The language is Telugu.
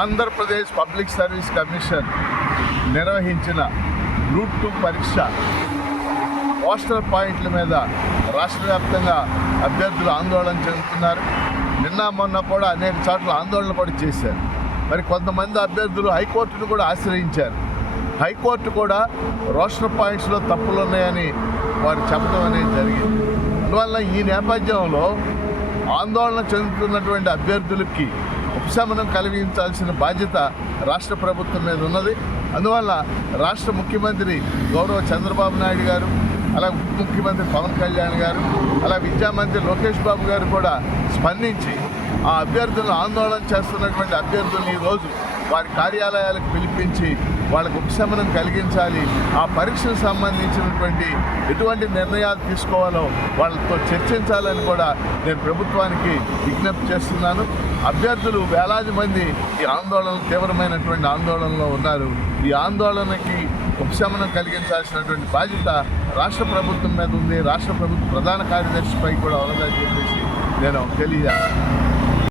ఆంధ్రప్రదేశ్ పబ్లిక్ సర్వీస్ కమిషన్ నిర్వహించిన గ్రూప్ 2 పరీక్ష పోస్టల్ పాయింట్ల మీద రాష్ట్ర వ్యాప్తంగా అభ్యర్థులు ఆందోళన చెందుతున్నారు. నిన్న మొన్న కూడా అనేక చోట్ల ఆందోళన కూడా చేశారు. మరి కొంతమంది అభ్యర్థులు హైకోర్టును కూడా ఆశ్రయించారు. హైకోర్టు కూడా రోస్టర్ పాయింట్స్లో తప్పులు ఉన్నాయని వారు చెప్పడం అనేది జరిగింది. అందువల్ల ఈ నేపథ్యంలో ఆందోళన చెందుతున్నటువంటి అభ్యర్థులకి ఉపశమనం కలిగించాల్సిన బాధ్యత రాష్ట్ర ప్రభుత్వం మీద ఉన్నది. అందువల్ల రాష్ట్ర ముఖ్యమంత్రి గౌరవ చంద్రబాబు నాయుడు గారు, అలాగే ఉప ముఖ్యమంత్రి పవన్ కళ్యాణ్ గారు, అలాగే విద్యామంత్రి లోకేష్ బాబు గారు కూడా స్పందించి ఆ అభ్యర్థులను ఆందోళన చేస్తున్నటువంటి అభ్యర్థులను ఈరోజు వారి కార్యాలయాలకు పిలిపించి వాళ్ళకు ఉపశమనం కలిగించాలి. ఆ పరీక్షకు సంబంధించినటువంటి ఎటువంటి నిర్ణయాలు తీసుకోవాలో వాళ్ళతో చర్చించాలని కూడా నేను ప్రభుత్వానికి విజ్ఞప్తి చేస్తున్నాను. అభ్యర్థులు వేలాది మంది ఈ తీవ్రమైనటువంటి ఆందోళనలో ఉన్నారు. ఈ ఆందోళనకి ఉపశమనం కలిగించాల్సినటువంటి బాధ్యత రాష్ట్ర ప్రభుత్వం మీద ఉంది. రాష్ట్ర ప్రభుత్వ ప్రధాన కార్యదర్శిపై కూడా ఉన్నదని చెప్పేసి నేను తెలియజేస్తాను.